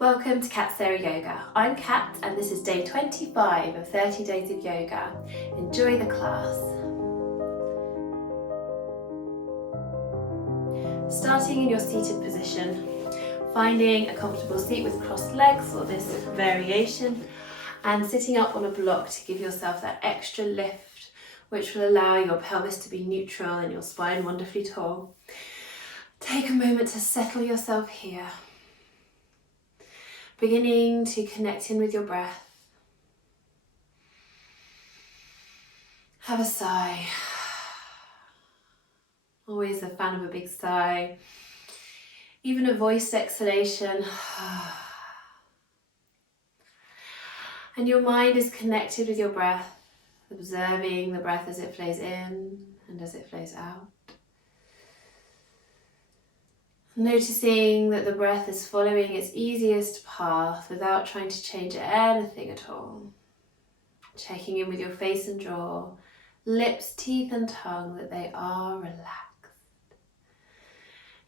Welcome to Kat Sarah Yoga. I'm Kat and this is day 25 of 30 days of yoga. Enjoy the class. Starting in your seated position, finding a comfortable seat with crossed legs or this variation, and sitting up on a block to give yourself that extra lift which will allow your pelvis to be neutral and your spine wonderfully tall. Take a moment to settle yourself here. Beginning to connect in with your breath. Have a sigh. Always a fan of a big sigh. Even a voiced exhalation. And your mind is connected with your breath, observing the breath as it flows in and as it flows out. Noticing that the breath is following its easiest path without trying to change anything at all. Checking in with your face and jaw, lips, teeth and tongue, that they are relaxed.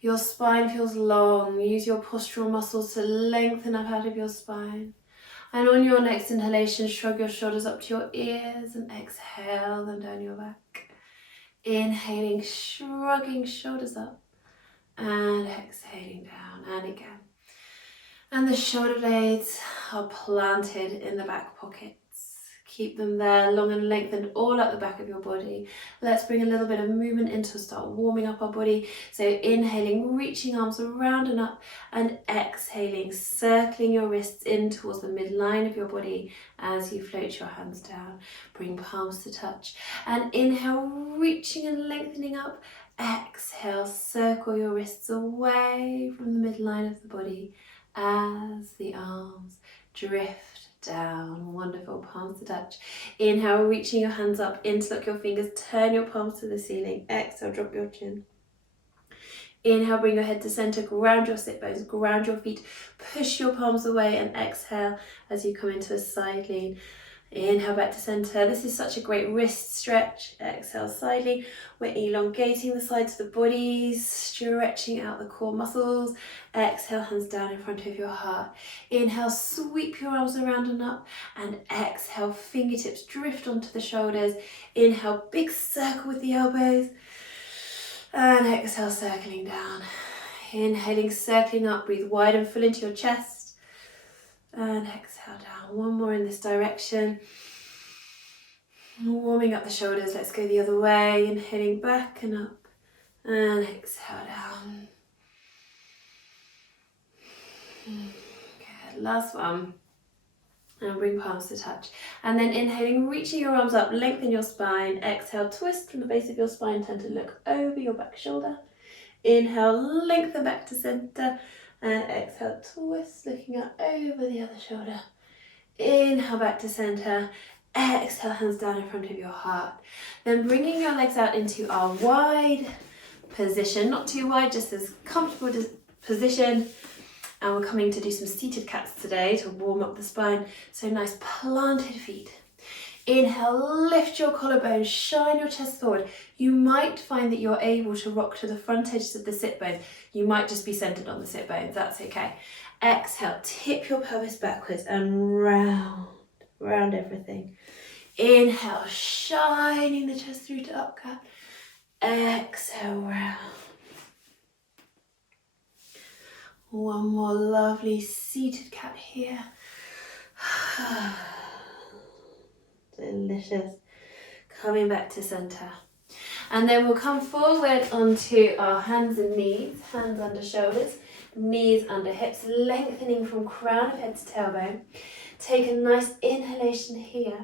Your spine feels long. Use your postural muscles to lengthen up out of your spine. And on your next inhalation, shrug your shoulders up to your ears and exhale them down your back. Inhaling, shrugging shoulders up. And exhaling down, and again. And the shoulder blades are planted in the back pockets. Keep them there, long and lengthened, all up the back of your body. Let's bring a little bit of movement in to start warming up our body. So inhaling, reaching arms around and up, and exhaling, circling your wrists in towards the midline of your body as you float your hands down. Bring palms to touch. And inhale, reaching and lengthening up. Exhale, circle your wrists away from the midline of the body as the arms drift down. Wonderful, palms to touch. Inhale, reaching your hands up, interlock your fingers, turn your palms to the ceiling. Exhale, drop your chin. Inhale, bring your head to center, ground your sit bones, ground your feet, push your palms away, and exhale as you come into a side lean. Inhale back to center. This is such a great wrist stretch. Exhale, side lean. We're elongating the sides of the body, stretching out the core muscles. Exhale, hands down in front of your heart. Inhale, sweep your arms around and up. And exhale, fingertips drift onto the shoulders. Inhale, big circle with the elbows. And exhale, circling down. Inhaling, circling up. Breathe wide and full into your chest. And exhale down. One more in this direction. Warming up the shoulders. Let's go the other way. Inhaling back and up. And exhale down. Good. Last one. And bring palms to touch. And then inhaling, reaching your arms up, lengthen your spine. Exhale, twist from the base of your spine. Turn to look over your back shoulder. Inhale, lengthen back to center. And exhale, twist, looking up over the other shoulder. Inhale back to center. Exhale, hands down in front of your heart. Then bringing your legs out into our wide position. Not too wide, just as comfortable position. And we're coming to do some seated cats today to warm up the spine. So nice planted feet. Inhale, lift your collarbone, shine your chest forward. You might find that you're able to rock to the front edges of the sit bones. You might just be centered on the sit bones, that's okay. Exhale, tip your pelvis backwards and round everything. Inhale, shining the chest through to upcut. Exhale, round. One more lovely seated cat here. Delicious. Coming back to center. And then we'll come forward onto our hands and knees. Hands under shoulders, knees under hips, lengthening from crown of head to tailbone. Take a nice inhalation here.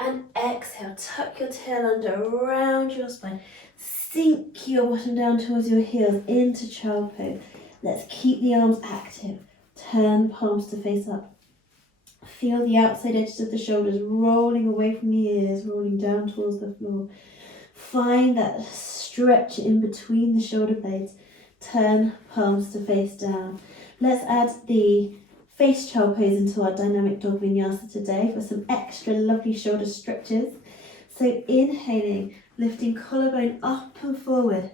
And exhale, tuck your tail under, around your spine. Sink your bottom down towards your heels into child pose. Let's keep the arms active. Turn palms to face up. Feel the outside edges of the shoulders rolling away from the ears, rolling down towards the floor. Find that stretch in between the shoulder blades. Turn palms to face down. Let's add the face child pose into our dynamic dog vinyasa today for some extra lovely shoulder stretches. So inhaling, lifting collarbone up and forward.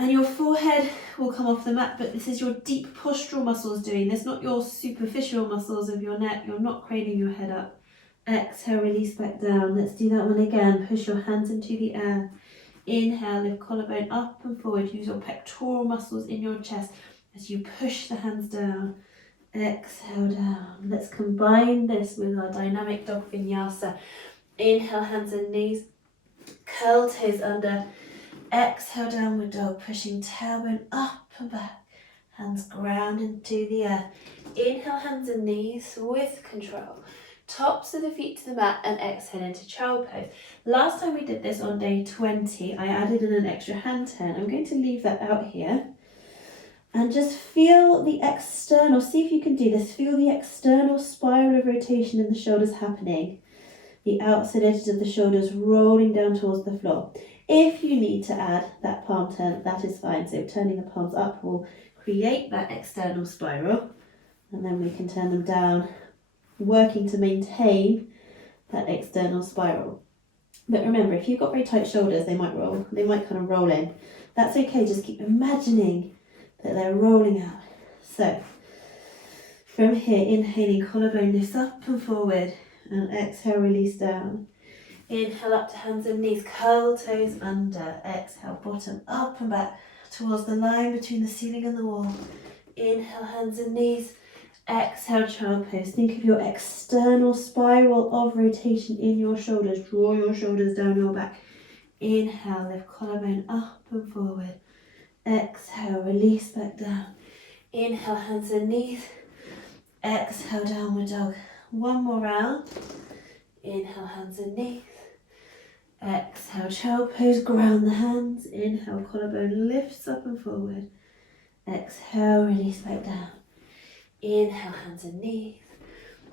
And your forehead will come off the mat, but this is your deep postural muscles doing this, not your superficial muscles of your neck. You're not craning your head up. Exhale, release back down. Let's do that one again. Push your hands into the air. Inhale, lift collarbone up and forward. Use your pectoral muscles in your chest as you push the hands down. Exhale down. Let's combine this with our dynamic dog vinyasa. Inhale, hands and knees. Curl toes under. Exhale, downward dog, pushing tailbone up and back. Hands ground into the earth. Inhale, hands and knees with control. Tops of the feet to the mat and exhale into child pose. Last time we did this on day 20, I added in an extra hand turn. I'm going to leave that out here. And just feel the external, see if you can do this, feel the external spiral of rotation in the shoulders happening. The outside edges of the shoulders rolling down towards the floor. If you need to add that palm turn, that is fine. So turning the palms up will create that external spiral. And then we can turn them down, working to maintain that external spiral. But remember, if you've got very tight shoulders, they might roll. They might kind of roll in. That's okay. Just keep imagining that they're rolling out. So from here, inhaling, collarbone lifts up and forward. And exhale, release down. Inhale up to hands and knees, curl toes under. Exhale, bottom up and back towards the line between the ceiling and the wall. Inhale, hands and knees. Exhale, child pose. Think of your external spiral of rotation in your shoulders. Draw your shoulders down your back. Inhale, lift collarbone up and forward. Exhale, release back down. Inhale, hands and knees. Exhale, downward dog. One more round. Inhale, hands and knees. Exhale, child pose, ground the hands. Inhale, collarbone lifts up and forward. Exhale, release back down. Inhale, hands and knees.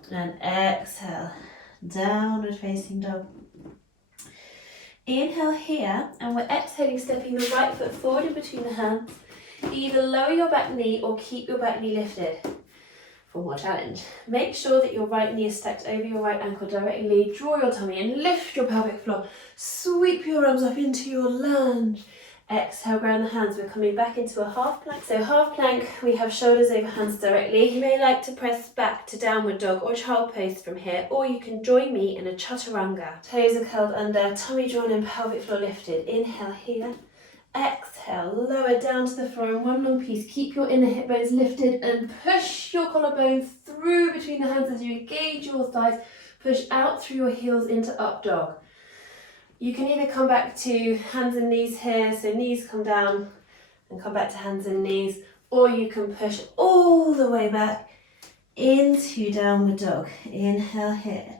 And exhale, downward facing dog. Inhale here, and we're exhaling, stepping the right foot forward in between the hands. Either lower your back knee or keep your back knee lifted. For more challenge, make sure that your right knee is stacked over your right ankle directly. Draw your tummy and lift your pelvic floor. Sweep your arms up into your lunge. Exhale, ground the hands. We're coming back into a half plank. So half plank, we have shoulders over hands directly. You may like to press back to downward dog or child pose from here, or you can join me in a chaturanga. Toes are curled under, tummy drawn in, pelvic floor lifted. Inhale here. Exhale, lower down to the floor in one long piece. Keep your inner hip bones lifted and push your collarbone through between the hands as you engage your thighs. Push out through your heels into up dog. You can either come back to hands and knees here, so knees come down and come back to hands and knees, or you can push all the way back into downward dog. Inhale here.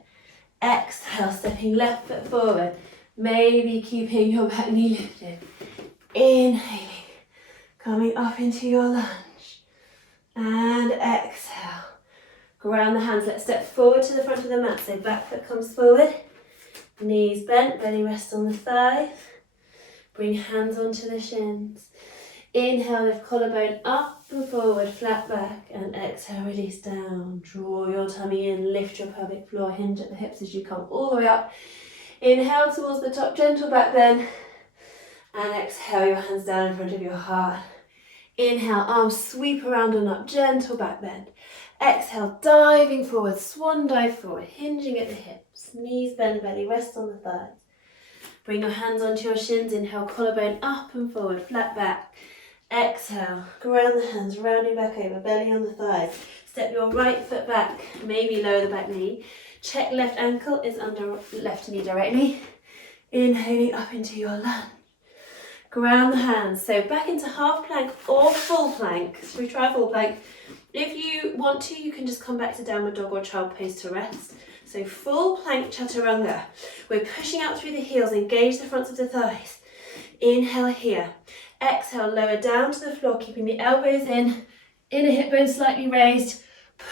Exhale, stepping left foot forward, maybe keeping your back knee lifted. Inhaling, coming up into your lunge, and exhale. Ground the hands, let's step forward to the front of the mat, so back foot comes forward, knees bent, belly rest on the thighs, bring hands onto the shins. Inhale, lift collarbone up and forward, flat back, and exhale, release down. Draw your tummy in, lift your pelvic floor, hinge at the hips as you come all the way up. Inhale towards the top, gentle back bend. And exhale, your hands down in front of your heart. Inhale, arms sweep around and up, gentle back bend. Exhale, diving forward, swan dive forward, hinging at the hips. Knees bend, belly rest on the thighs. Bring your hands onto your shins. Inhale, collarbone up and forward, flat back. Exhale, ground the hands, rounding back over, belly on the thighs. Step your right foot back, maybe lower the back knee. Check left ankle is under left knee directly. Inhaling up into your lunge. Ground the hands, so back into half plank or full plank. So we try full plank. If you want to, you can just come back to downward dog or child pose to rest. So full plank chaturanga. We're pushing out through the heels, engage the fronts of the thighs. Inhale here. Exhale, lower down to the floor, keeping the elbows in, inner hip bone slightly raised.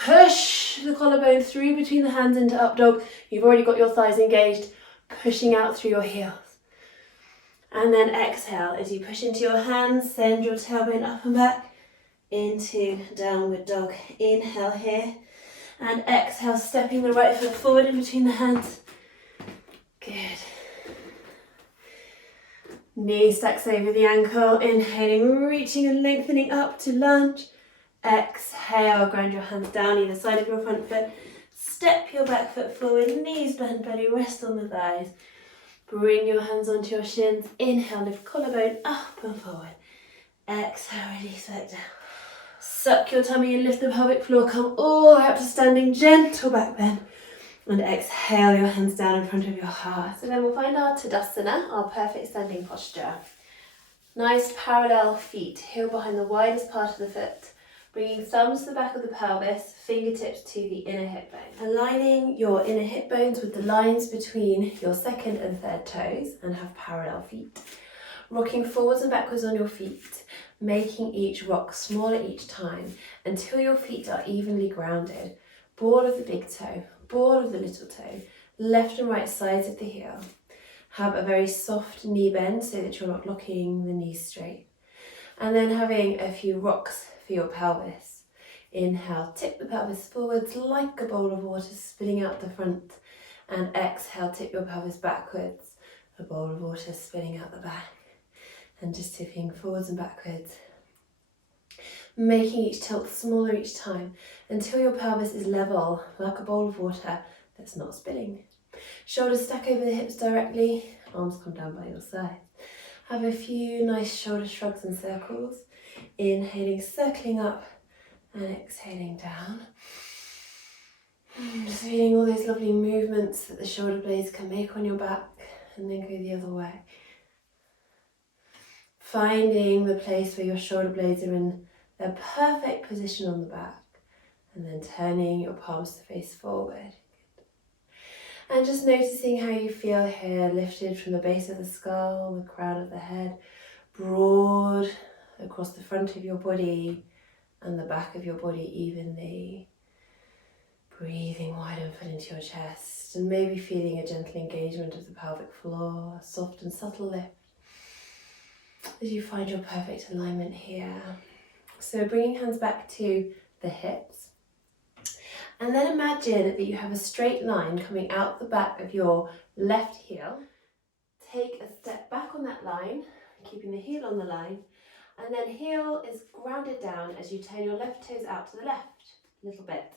Push the collarbone through between the hands into up dog. You've already got your thighs engaged, pushing out through your heels. And then exhale, as you push into your hands, send your tailbone up and back into downward dog. Inhale here, and exhale, stepping the right foot forward in between the hands. Good. Knee stacks over the ankle, inhaling, reaching and lengthening up to lunge. Exhale, ground your hands down either side of your front foot. Step your back foot forward, knees bend, belly rest on the thighs. Bring your hands onto your shins. Inhale, lift collarbone up and forward. Exhale, release back down. Suck your tummy and lift the pelvic floor. Come all the way up to standing, gentle back bend. And exhale your hands down in front of your heart. So then we'll find our Tadasana, our perfect standing posture. Nice parallel feet, heel behind the widest part of the foot. Bringing thumbs to the back of the pelvis, fingertips to the inner hip bone. Aligning your inner hip bones with the lines between your second and third toes and have parallel feet. Rocking forwards and backwards on your feet, making each rock smaller each time until your feet are evenly grounded. Ball of the big toe, ball of the little toe, left and right sides of the heel. Have a very soft knee bend so that you're not locking the knees straight. And then having a few rocks for your pelvis. Inhale, tip the pelvis forwards like a bowl of water spilling out the front. And exhale, tip your pelvis backwards, a bowl of water spilling out the back. And just tipping forwards and backwards. Making each tilt smaller each time until your pelvis is level like a bowl of water that's not spilling. Shoulders stack over the hips directly, arms come down by your side. Have a few nice shoulder shrugs and circles. Inhaling, circling up and exhaling down. Just feeling all those lovely movements that the shoulder blades can make on your back and then go the other way. Finding the place where your shoulder blades are in their perfect position on the back and then turning your palms to face forward. And just noticing how you feel here, lifted from the base of the skull, the crown of the head, broad across the front of your body and the back of your body evenly. Breathing wide and full into your chest and maybe feeling a gentle engagement of the pelvic floor, a soft and subtle lift as you find your perfect alignment here. So bringing hands back to the hips. And then imagine that you have a straight line coming out the back of your left heel. Take a step back on that line, keeping the heel on the line, and then heel is grounded down as you turn your left toes out to the left a little bit,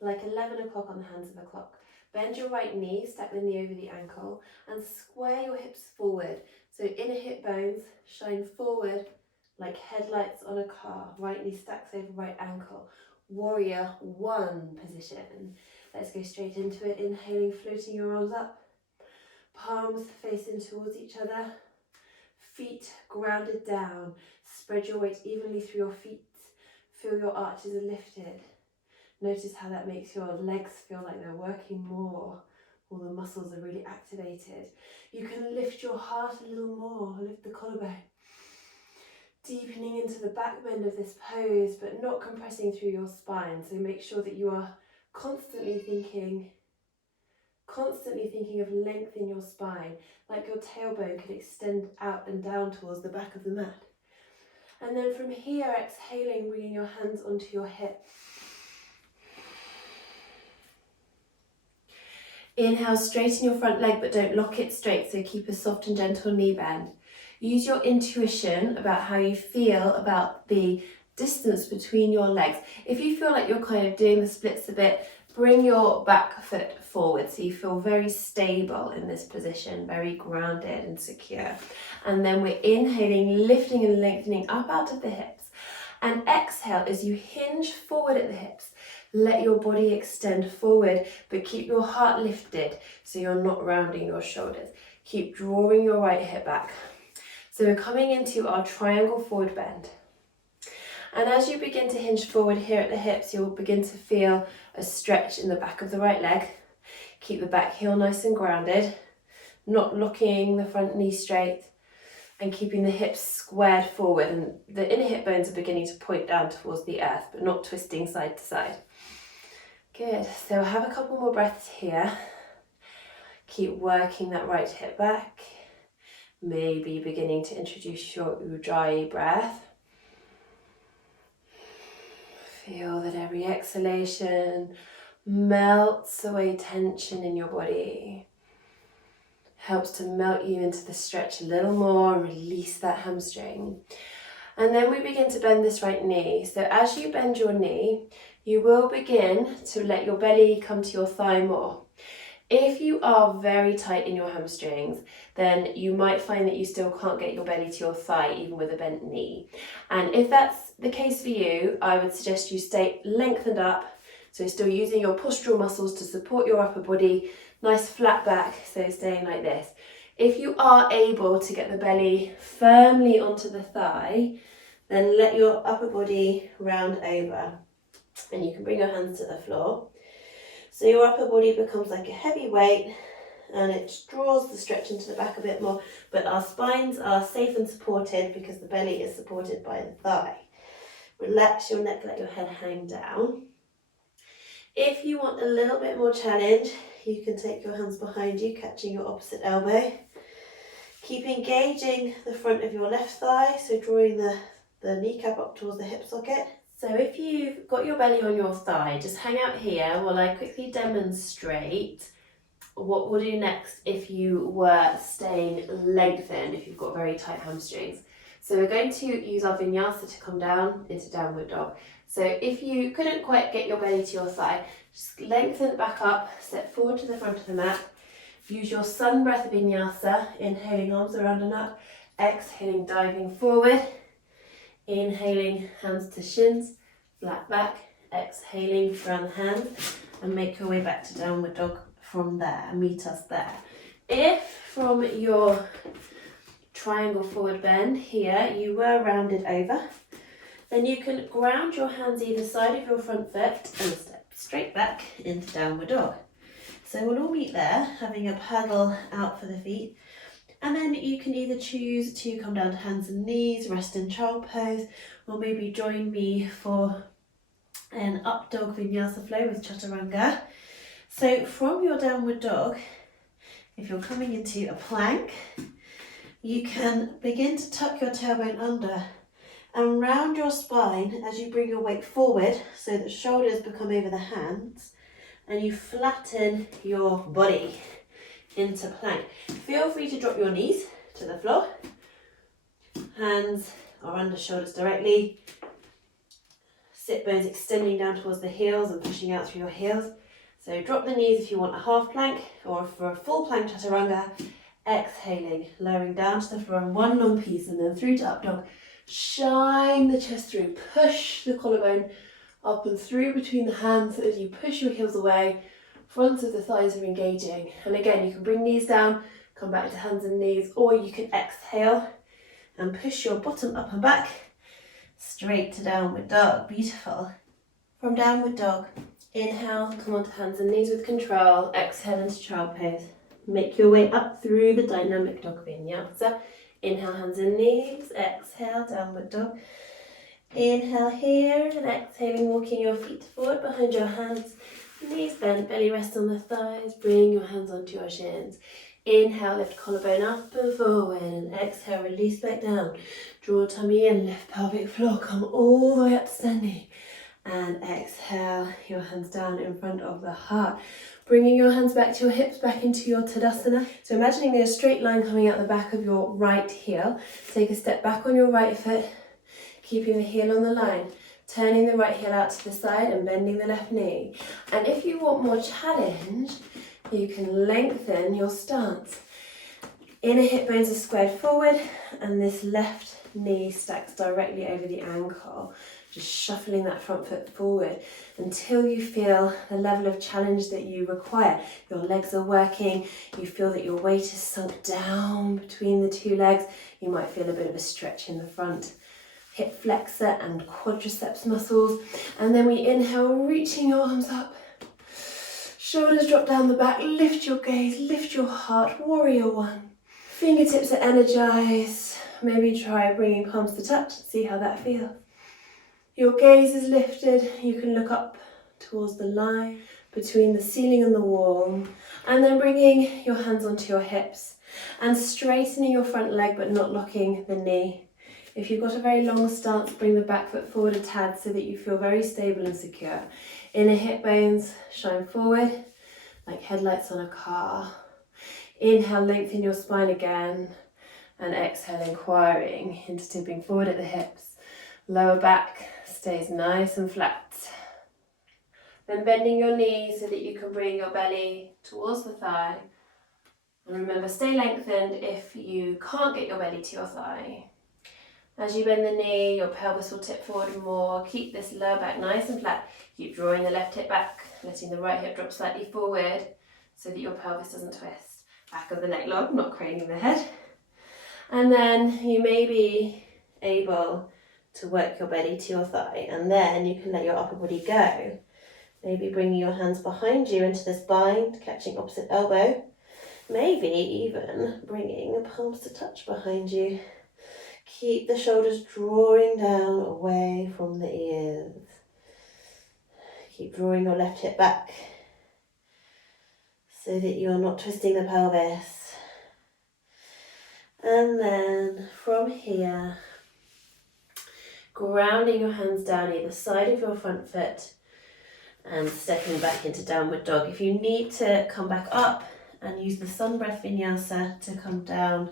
like 11 o'clock on the hands of the clock. Bend your right knee, stack the knee over the ankle, and square your hips forward. So inner hip bones shine forward like headlights on a car. Right knee stacks over right ankle. Warrior one position. Let's go straight into it. Inhaling, floating your arms up. Palms facing towards each other. Feet grounded down. Spread your weight evenly through your feet. Feel your arches are lifted. Notice how that makes your legs feel like they're working more. All the muscles are really activated. You can lift your heart a little more. Lift the collarbone. Deepening into the back bend of this pose, but not compressing through your spine. So make sure that you are constantly thinking of length in your spine, like your tailbone could extend out and down towards the back of the mat. And then from here, exhaling, bringing your hands onto your hip. Inhale, straighten your front leg, but don't lock it straight, so keep a soft and gentle knee bend. Use your intuition about how you feel about the distance between your legs. If you feel like you're kind of doing the splits a bit, bring your back foot forward so you feel very stable in this position, very grounded and secure. And then we're inhaling, lifting and lengthening up out of the hips. And exhale as you hinge forward at the hips. Let your body extend forward, but keep your heart lifted so you're not rounding your shoulders. Keep drawing your right hip back. So we're coming into our triangle forward bend. And as you begin to hinge forward here at the hips, you'll begin to feel a stretch in the back of the right leg. Keep the back heel nice and grounded, not locking the front knee straight, and keeping the hips squared forward. And the inner hip bones are beginning to point down towards the earth, but not twisting side to side. Good, so we'll have a couple more breaths here. Keep working that right hip back. Maybe beginning to introduce your Ujjayi breath. Feel that every exhalation melts away tension in your body. Helps to melt you into the stretch a little more and release that hamstring. And then we begin to bend this right knee. So as you bend your knee, you will begin to let your belly come to your thigh more. If you are very tight in your hamstrings, then you might find that you still can't get your belly to your thigh even with a bent knee. And if that's the case for you, I would suggest you stay lengthened up, so still using your postural muscles to support your upper body, nice flat back, so staying like this. If you are able to get the belly firmly onto the thigh, then let your upper body round over and you can bring your hands to the floor. So your upper body becomes like a heavy weight and it draws the stretch into the back a bit more, but our spines are safe and supported because the belly is supported by the thigh. Relax your neck, let your head hang down. If you want a little bit more challenge, you can take your hands behind you, catching your opposite elbow. Keep engaging the front of your left thigh, so drawing the kneecap up towards the hip socket. So if you've got your belly on your thigh, just hang out here while I quickly demonstrate what we'll do next if you were staying lengthened, if you've got very tight hamstrings. So we're going to use our vinyasa to come down into downward dog. So if you couldn't quite get your belly to your thigh, just lengthen back up, step forward to the front of the mat. Use your sun breath vinyasa, inhaling arms around and up, exhaling diving forward. Inhaling, hands to shins, flat back, exhaling around the hands, and make your way back to downward dog from there. Meet us there. If from your triangle forward bend here you were rounded over, then you can ground your hands either side of your front foot and step straight back into downward dog. So we'll all meet there, having a paddle out for the feet. And then you can either choose to come down to hands and knees, rest in child pose, or maybe join me for an up dog vinyasa flow with Chaturanga. So from your downward dog, if you're coming into a plank, you can begin to tuck your tailbone under and round your spine as you bring your weight forward so that shoulders become over the hands and you flatten your body into plank. Feel free to drop your knees to the floor. Hands are under shoulders directly. Sit bones extending down towards the heels and pushing out through your heels. So drop the knees if you want a half plank, or for a full plank chaturanga. Exhaling, lowering down to the floor in one long piece and then through to up dog. Shine the chest through, push the collarbone up and through between the hands as you push your heels away. Fronts of the thighs are engaging. And again, you can bring knees down, come back to hands and knees, or you can exhale and push your bottom up and back straight to downward dog. Beautiful. From downward dog, inhale, come onto hands and knees with control. Exhale into child pose. Make your way up through the dynamic dog vinyasa. Inhale, hands and knees. Exhale, downward dog. Inhale here and exhaling, walking your feet forward behind your hands. Knees bent, belly rest on the thighs, bring your hands onto your shins. Inhale, lift collarbone up and forward, and exhale, release back down. Draw tummy in, lift pelvic floor, come all the way up to standing. And exhale, your hands down in front of the heart. Bringing your hands back to your hips, back into your Tadasana. So imagining there's a straight line coming out the back of your right heel. Take a step back on your right foot, keeping the heel on the line. Turning the right heel out to the side and bending the left knee. And if you want more challenge, you can lengthen your stance. Inner hip bones are squared forward and this left knee stacks directly over the ankle. Just shuffling that front foot forward until you feel the level of challenge that you require. Your legs are working, you feel that your weight is sunk down between the two legs. You might feel a bit of a stretch in the front hip flexor and quadriceps muscles. And then we inhale, reaching your arms up. Shoulders drop down the back, lift your gaze, lift your heart, warrior one. Fingertips are energized. Maybe try bringing palms to touch, see how that feels. Your gaze is lifted, you can look up towards the line between the ceiling and the wall. And then bringing your hands onto your hips and straightening your front leg but not locking the knee. If you've got a very long stance, bring the back foot forward a tad so that you feel very stable and secure. Inner hip bones shine forward like headlights on a car. Inhale, lengthen your spine again, and exhale, inquiring into tipping forward at the hips. Lower back stays nice and flat. Then bending your knees so that you can bring your belly towards the thigh. And remember, stay lengthened if you can't get your belly to your thigh. As you bend the knee, your pelvis will tip forward more. Keep this lower back nice and flat. Keep drawing the left hip back, letting the right hip drop slightly forward so that your pelvis doesn't twist. Back of the neck log, not craning the head. And then you may be able to work your belly to your thigh, and then you can let your upper body go. Maybe bringing your hands behind you into this bind, catching opposite elbow. Maybe even bringing palms to touch behind you. Keep the shoulders drawing down away from the ears. Keep drawing your left hip back so that you're not twisting the pelvis. And then from here, grounding your hands down either side of your front foot and stepping back into downward dog. If you need to come back up and use the sun breath vinyasa to come down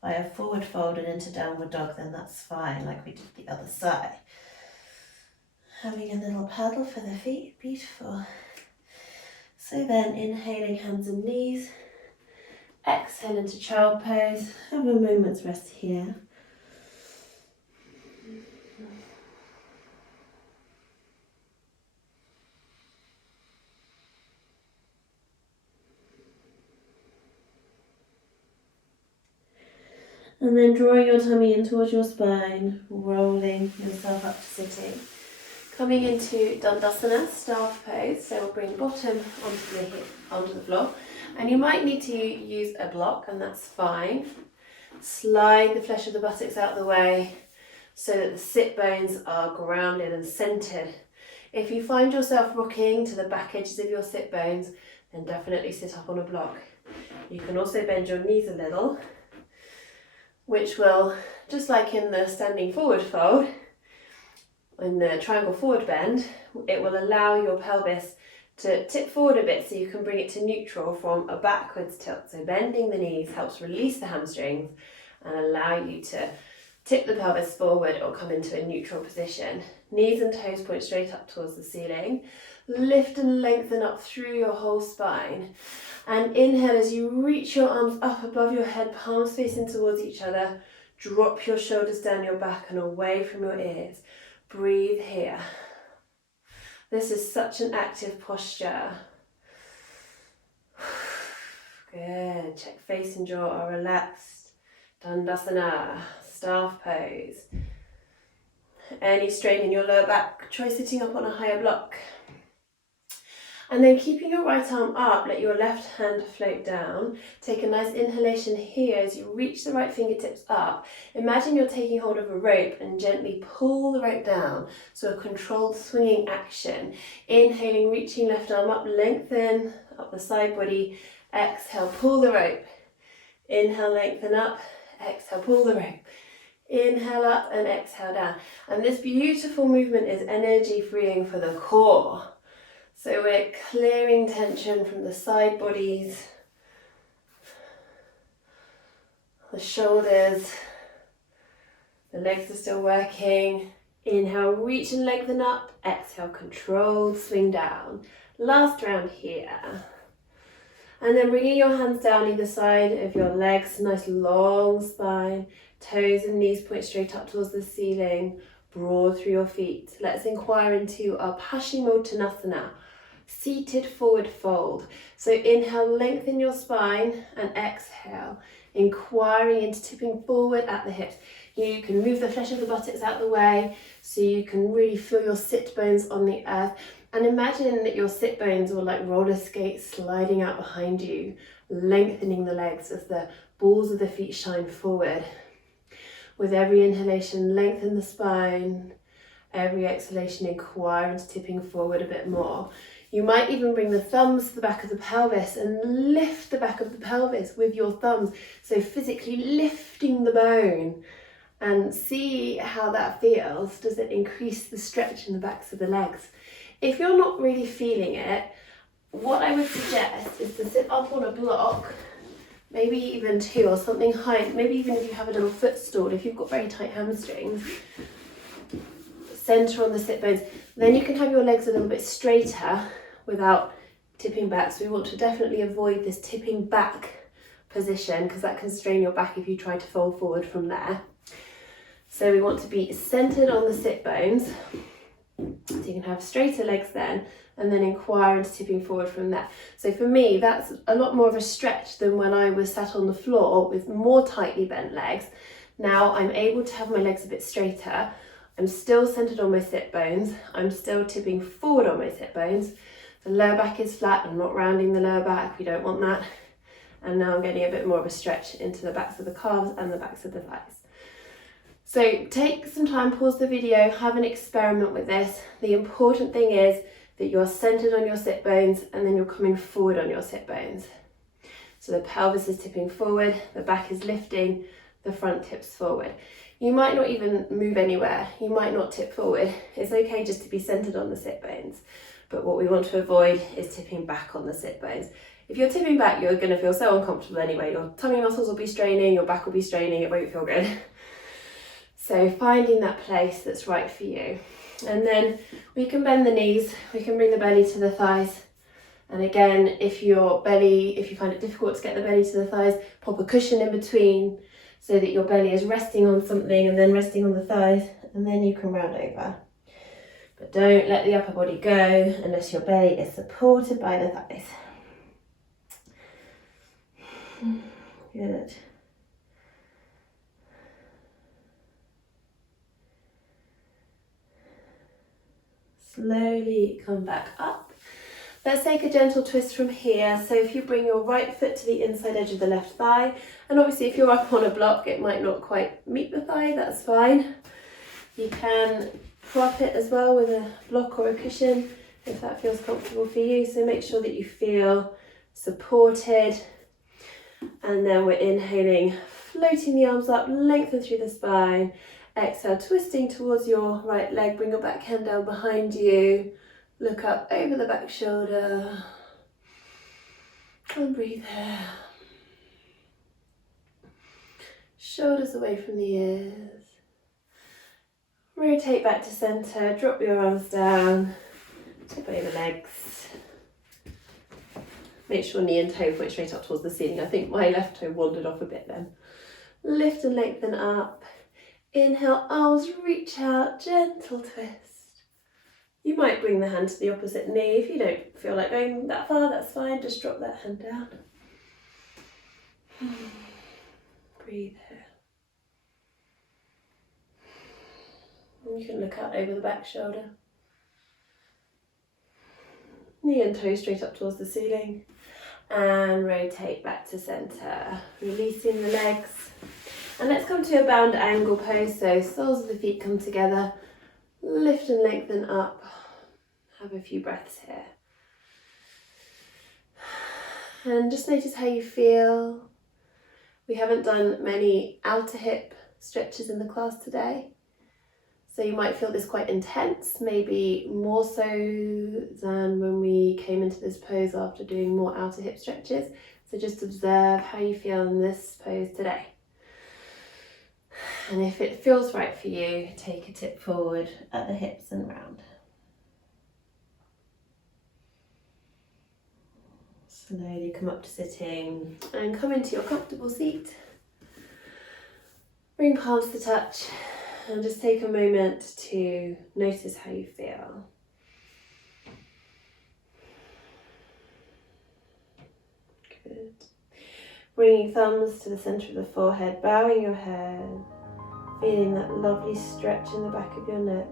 by a forward fold and into downward dog, then that's fine, like we did the other side. Having a little paddle for the feet, beautiful. So then inhaling hands and knees, exhale into child pose, have a moment's rest here. And then drawing your tummy in towards your spine, rolling yourself up to sitting. Coming into Dundasana, staff pose, so we'll bring bottom onto the floor. And you might need to use a block, and that's fine. Slide the flesh of the buttocks out of the way so that the sit bones are grounded and centered. If you find yourself rocking to the back edges of your sit bones, then definitely sit up on a block. You can also bend your knees a little, which will, just like in the standing forward fold, in the triangle forward bend, it will allow your pelvis to tip forward a bit so you can bring it to neutral from a backwards tilt. So bending the knees helps release the hamstrings and allow you to tip the pelvis forward or come into a neutral position. Knees and toes point straight up towards the ceiling. Lift and lengthen up through your whole spine. And inhale as you reach your arms up above your head, palms facing towards each other. Drop your shoulders down your back and away from your ears. Breathe here. This is such an active posture. Good. Check face and jaw are relaxed. Dandasana, staff pose. Any strain in your lower back, try sitting up on a higher block. And then keeping your right arm up, let your left hand float down. Take a nice inhalation here as you reach the right fingertips up. Imagine you're taking hold of a rope and gently pull the rope down. So a controlled swinging action. Inhaling, reaching left arm up, lengthen up the side body. Exhale, pull the rope. Inhale, lengthen up. Exhale, pull the rope. Inhale up and exhale down. And this beautiful movement is energy freeing for the core. So we're clearing tension from the side bodies, the shoulders, the legs are still working. Inhale, reach and lengthen up. Exhale, controlled swing down. Last round here. And then bringing your hands down either side of your legs, nice long spine, toes and knees point straight up towards the ceiling, broad through your feet. Let's inquire into our Paschimottanasana. Seated forward fold. So inhale, lengthen your spine, and exhale, inquiring into tipping forward at the hips. You can move the flesh of the buttocks out the way so you can really feel your sit bones on the earth. And imagine that your sit bones are like roller skates sliding out behind you, lengthening the legs as the balls of the feet shine forward. With every inhalation, lengthen the spine. Every exhalation, inquire into tipping forward a bit more. You might even bring the thumbs to the back of the pelvis and lift the back of the pelvis with your thumbs. So physically lifting the bone, and see how that feels. Does it increase the stretch in the backs of the legs? If you're not really feeling it, what I would suggest is to sit up on a block maybe even 2 or something high. Maybe even if you have a little footstool, if you've got very tight hamstrings, center on the sit bones. Then you can have your legs a little bit straighter without tipping back. So we want to definitely avoid this tipping back position because that can strain your back if you try to fold forward from there. So we want to be centered on the sit bones. So you can have straighter legs then, and then inquire into tipping forward from there. So for me, that's a lot more of a stretch than when I was sat on the floor with more tightly bent legs. Now I'm able to have my legs a bit straighter. I'm still centered on my sit bones. I'm still tipping forward on my sit bones. The lower back is flat. I'm not rounding the lower back. We don't want that. And now I'm getting a bit more of a stretch into the backs of the calves and the backs of the thighs. So take some time, pause the video, have an experiment with this. The important thing is that you're centered on your sit bones and then you're coming forward on your sit bones. So the pelvis is tipping forward, the back is lifting, the front tips forward. You might not even move anywhere. You might not tip forward. It's okay just to be centered on the sit bones. But what we want to avoid is tipping back on the sit bones. If you're tipping back, you're going to feel so uncomfortable anyway. Your tummy muscles will be straining, your back will be straining, it won't feel good. So finding that place that's right for you. And then we can bend the knees, we can bring the belly to the thighs. And again, if you find it difficult to get the belly to the thighs, pop a cushion in between so that your belly is resting on something and then resting on the thighs, and then you can round over. But don't let the upper body go unless your belly is supported by the thighs. Good. Slowly come back up. Let's take a gentle twist from here. So if you bring your right foot to the inside edge of the left thigh, and obviously if you're up on a block, it might not quite meet the thigh, that's fine. You can prop it as well with a block or a cushion if that feels comfortable for you. So make sure that you feel supported. And then we're inhaling, floating the arms up, lengthen through the spine. Exhale, twisting towards your right leg, bring your back hand down behind you. Look up over the back shoulder. And breathe here. Shoulders away from the ears. Rotate back to center, drop your arms down, tip over legs. Make sure knee and toe point straight up towards the ceiling. I think my left toe wandered off a bit then. Lift and lengthen up. Inhale, arms reach out, gentle twist. You might bring the hand to the opposite knee. If you don't feel like going that far, that's fine. Just drop that hand down. Breathe here. You can look out over the back shoulder. Knee and toe straight up towards the ceiling. And rotate back to center, releasing the legs. And let's come to a bound angle pose. So soles of the feet come together, lift and lengthen up. Have a few breaths here. And just notice how you feel. We haven't done many outer hip stretches in the class today. So you might feel this quite intense, maybe more so than when we came into this pose after doing more outer hip stretches. So just observe how you feel in this pose today. And if it feels right for you, take a tip forward at the hips and round. Slowly come up to sitting and come into your comfortable seat. Bring palms to touch. And just take a moment to notice how you feel. Good. Bringing thumbs to the centre of the forehead, bowing your head, feeling that lovely stretch in the back of your neck.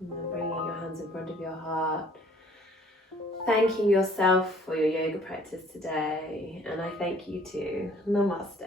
And then bringing your hands in front of your heart. Thanking yourself for your yoga practice today, and I thank you too. Namaste.